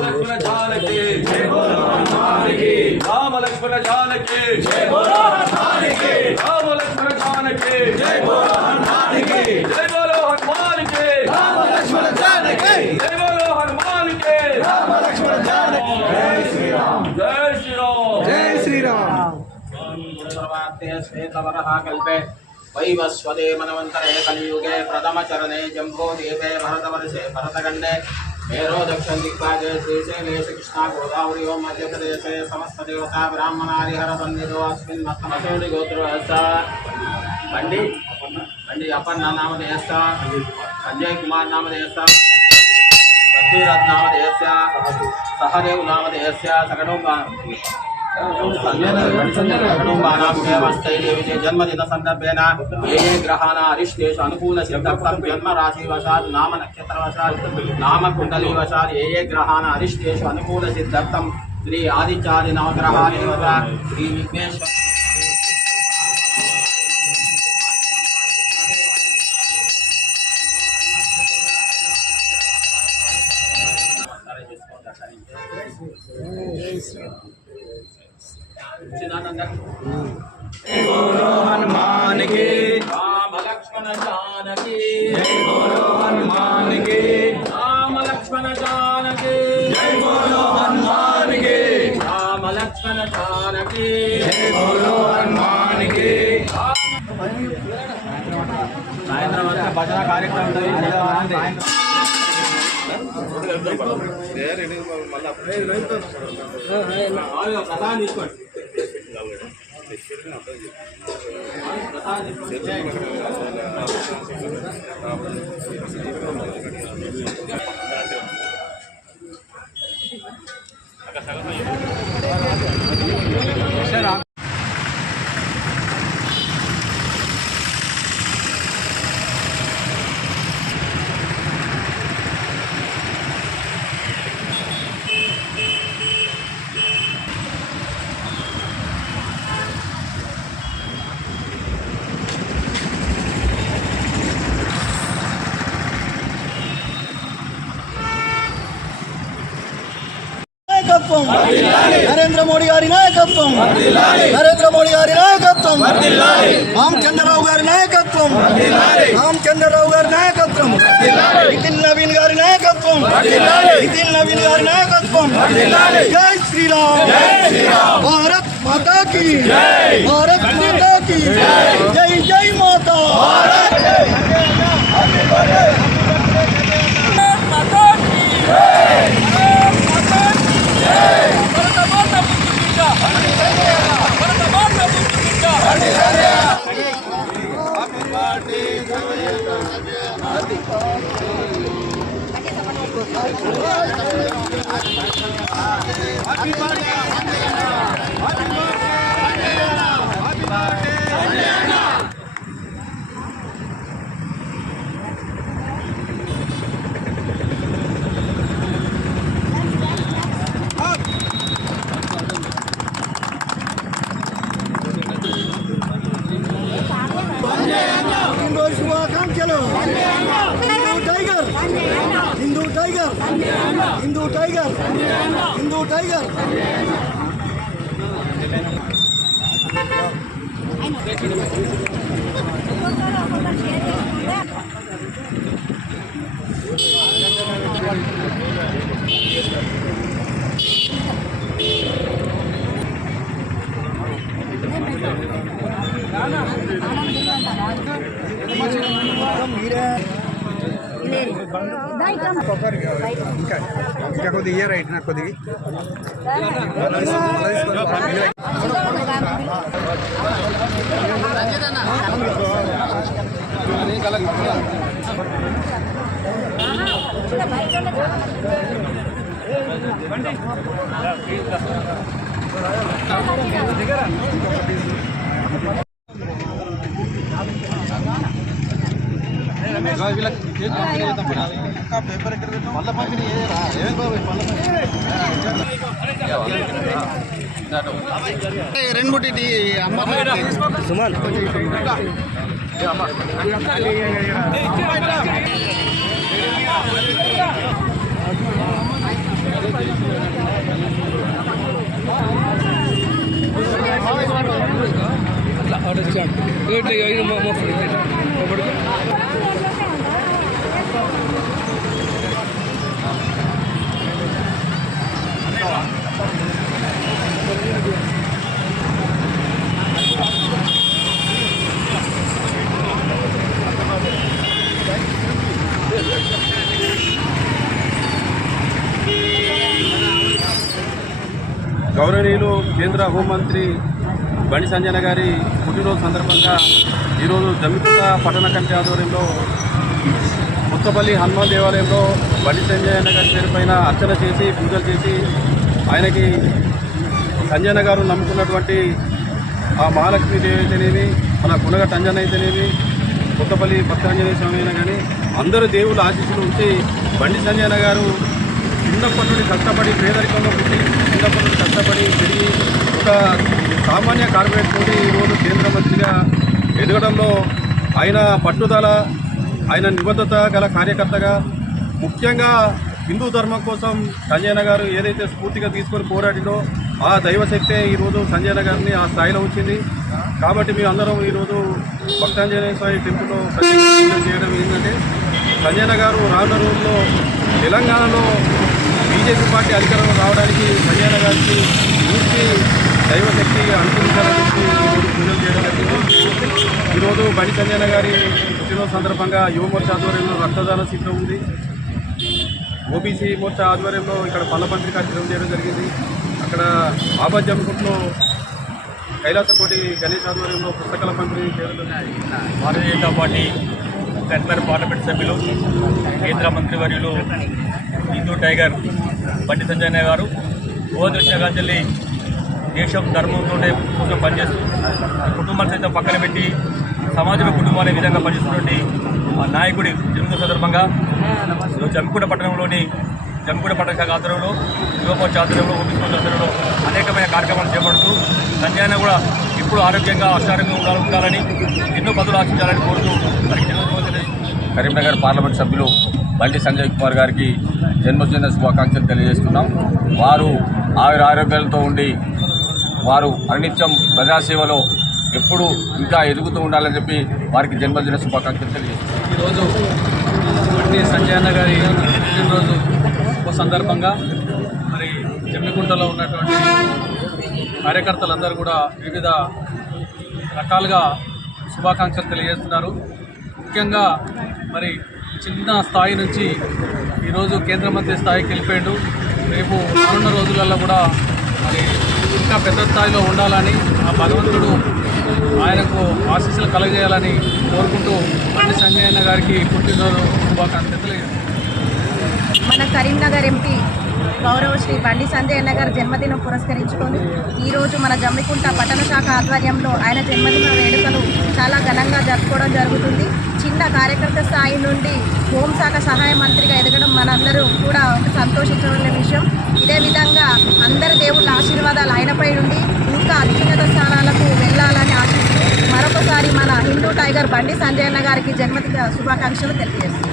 लक्ष्मण जानकी जय बोलो हनुमान की। राम लक्ष्मण जानकी जय बोलो हनुमान की। राम लक्ष्मण जानकी जय बोलो हनुमान की। जय बोलो हनुमान की। राम लक्ष्मण जानकी जय बोलो हनुमान की। राम लक्ष्मण जानकी। जय श्री राम जय श्री राम जय श्री राम। कल्पे वैवस्वते मनवंतरे कलियुगे प्रथम चरणे जम्बोदीपे भरतवर्षे भरतखंडे मेरो दक्षिण दिग्भागे श्रीशैले कृष्णा गोदावरी ओं मध्यप्रदेशे समस्त देवता ब्राह्मणारिहर सन्निधो अस्मिन् मत्तमशोनि गोत्रस्य बंडी अपन्न नामधेयस्य संजय कुमार नामधेयस्य पृथ्वीराज नामधेयस्य सहदेव नामधेयस्य जन्मदिन संदर्भेन ये ग्रहाण अरिष्टेषु अनुकूल सिद्धं जन्म राशि वशात् नाम नक्षत्र वशात् नाम कुंडली वशात् ये ग्रहाण अरिष्टेषु अनुकूल सिद्धं श्री आदिचार्य नवग्रहादेव श्री विघ्नेश्वर जय बोलो हनुमान की। राम लक्ष्मण जानकी जय बोलो हनुमान की। राम लक्ष्मण जानकी जय बोलो हनुमान की। राम लक्ष्मण जानकी जय बोलो हनुमान की। सायंत्रम भजन कार्यक्रम नरेंद्र मोदी गारी नायकत्वं नरेंद्र मोदी गारी नायकत्वं रामचंद्रराव गारी नायकत्वं रामचंद्रराव गारी नायकत्वं नितिन नवीन गारी नायकत्वं नितिन नवीन गारी नायकत्वं जय श्री राम भारत माता की भारत माता की जय जय माता शुभाकांक्षलु Hindu tiger Hindu tiger Hindu tiger ఇంకా కొద్దిగా రైట్ నాకు కొద్దిగా పేపర్ ఎక్కడ మళ్ళీ పంపిణీ రెండు ముట్టి అమ్మ సుమన్ గౌరవనీయులు కేంద్ర హోంమంత్రి బండి సంజయ్ గారి పుట్టినరోజు సందర్భంగా ఈరోజు జమ్మికుంట పట్టణ కమిటీ ఆధ్వర్యంలో ముత్తపల్లి హనుమాన్ దేవాలయంలో బండి సంజయ్ గారి పేరు పైన అర్చన చేసి పూజలు చేసి ఆయనకి సంజయ్ గారు నమ్ముకున్నటువంటి ఆ మహాలక్ష్మీదేవి అయితేనేమి మన కునగ అంజన అయితేనేమి ముత్తపల్లి భక్తాంజనేయ స్వామి అయినా కానీ అందరూ దేవుళ్ళ ఆశీస్సులు ఉంచి బండి సంజయ్ గారు చిన్నప్పటి నుండి కష్టపడి పేదరికంలో పుట్టి చిన్నప్పటి నుండి కష్టపడి పెరిగి ఒక సామాన్య కార్పొరేట్ నుండి ఈరోజు కేంద్ర మంత్రిగా ఎదగడంలో ఆయన పట్టుదల ఆయన నిబద్ధత గల కార్యకర్తగా ముఖ్యంగా హిందూ ధర్మం కోసం సంజయ్ గారు ఏదైతే స్ఫూర్తిగా తీసుకొని పోరాడినో ఆ దైవశక్తే ఈరోజు సంజయ్ గారిని ఆ స్థాయిలో ఉంచింది. కాబట్టి మేము అందరం ఈరోజు భక్తాంజనేయ స్వామి టెంపుల్లో ప్రత్యేకంగా చేయడం ఏంటంటే సంజయ్ గారు రానున్న రోజుల్లో తెలంగాణలో బీజేపీ పార్టీ అధికారంలో రావడానికి సంజయ్ గారికి పూర్తి దైవశక్తి అనుకూలించాలని చెప్పి ఈరోజు పూజలు చేయడం జరిగింది. ఈరోజు బండి సంజయ్ గారి పుట్టినరోజు సందర్భంగా యువ మోర్చా ఆధ్వర్యంలో రక్తదాన శిబిరం ఉంది. ఓబీసీ మోర్చా ఆధ్వర్యంలో ఇక్కడ పల్లపంత్రి కార్యక్రమం చేయడం జరిగింది. అక్కడ ఆబాద్ జమ్మికుంటలో కైలాసకోటి గణేష్ ఆధ్వర్యంలో పుస్తకాల పంపిణీ చేయడం జరిగింది. భారతీయ జనతా పార్టీ కరీంనగర్ పార్లమెంట్ సభ్యులు కేంద్ర మంత్రివర్యులు హిందూ టైగర్ బండి సంజయ్ గారు దృశ్యగాంజలి దేశం ధర్మంతో కోసం పనిచేస్తూ కుటుంబాన్ని సైతం పక్కన పెట్టి సమాజంలో కుటుంబాలే విధంగా పనిచేస్తున్నటువంటి ఆ నాయకుడి జన్మదిన సందర్భంగా జమ్మికుంట పట్టణంలోని జమ్మికుంట పట్టణ శాఖ ఆధ్వర్యంలో యువమోర్చా ఆధ్వర్యంలో ఓబీసీ ఆధ్వర్యంలో అనేకమైన కార్యక్రమాలు చేపడుతూ సంజయ్ కూడా ఇప్పుడు ఆరోగ్యంగా ఆరోగ్యంగా ఉండాలని ఎన్నో పదులు ఆశించాలని కోరుతూ కరీంనగర్ పార్లమెంట్ సభ్యులు బండి సంజయ్ కుమార్ గారికి జన్మదిన శుభాకాంక్షలు తెలియజేస్తున్నాం. వారు ఆరోగ్యాలతో ఉండి వారు అనిత్యం ప్రజాసేవలో ఎప్పుడు ఇంకా ఎదుగుతూ ఉండాలని చెప్పి వారికి జన్మదిన శుభాకాంక్షలు తెలియజేస్తున్నాం. ఈరోజు బండి సంజయ్ గారి పుట్టినరోజు సందర్భంగా మరి జమ్మికుంటలో ఉన్నటువంటి కార్యకర్తలందరూ కూడా వివిధ రకాలుగా శుభాకాంక్షలు తెలియజేస్తున్నారు. ముఖ్యంగా మరి చిన్న స్థాయి నుంచి ఈరోజు కేంద్ర మంత్రి స్థాయికి వెళ్ళిపోయాడు. రేపు రానున్న రోజులలో కూడా మరి ఇంకా పెద్ద స్థాయిలో ఉండాలని ఆ భగవంతుడు ఆయనకు ఆశీస్సులు కలగజేయాలని కోరుకుంటూ బండి సంజయ్ గారికి పుట్టినరోజు శుభాకాంక్షలు తెలియజేస్తున్నారు. మన కరీంనగర్ ఎంపీ గౌరవ శ్రీ బండి సంజయ్ గారి జన్మదినం పురస్కరించుకొని ఈరోజు మన జమ్మికుంట పట్టణ శాఖ ఆధ్వర్యంలో ఆయన జన్మదిన వేడుకలు చాలా ఘనంగా జరుపుకోవడం జరుగుతుంది. చిన్న కార్యకర్త స్థాయి నుండి హోంశాఖ సహాయ మంత్రిగా ఎదగడం మనందరూ కూడా సంతోషించవలసిన విషయం. ఇదే విధంగా అందరి దేవుళ్ళ ఆశీర్వాదాలు ఆయనపై నుండి ఇంకా అత్యున్నత స్థానాలకు వెళ్ళాలని ఆశిస్తూ మరొకసారి మన హిందూ టైగర్ బండి సంజయ్ గారికి జన్మదిన శుభాకాంక్షలు తెలియజేస్తున్నాం.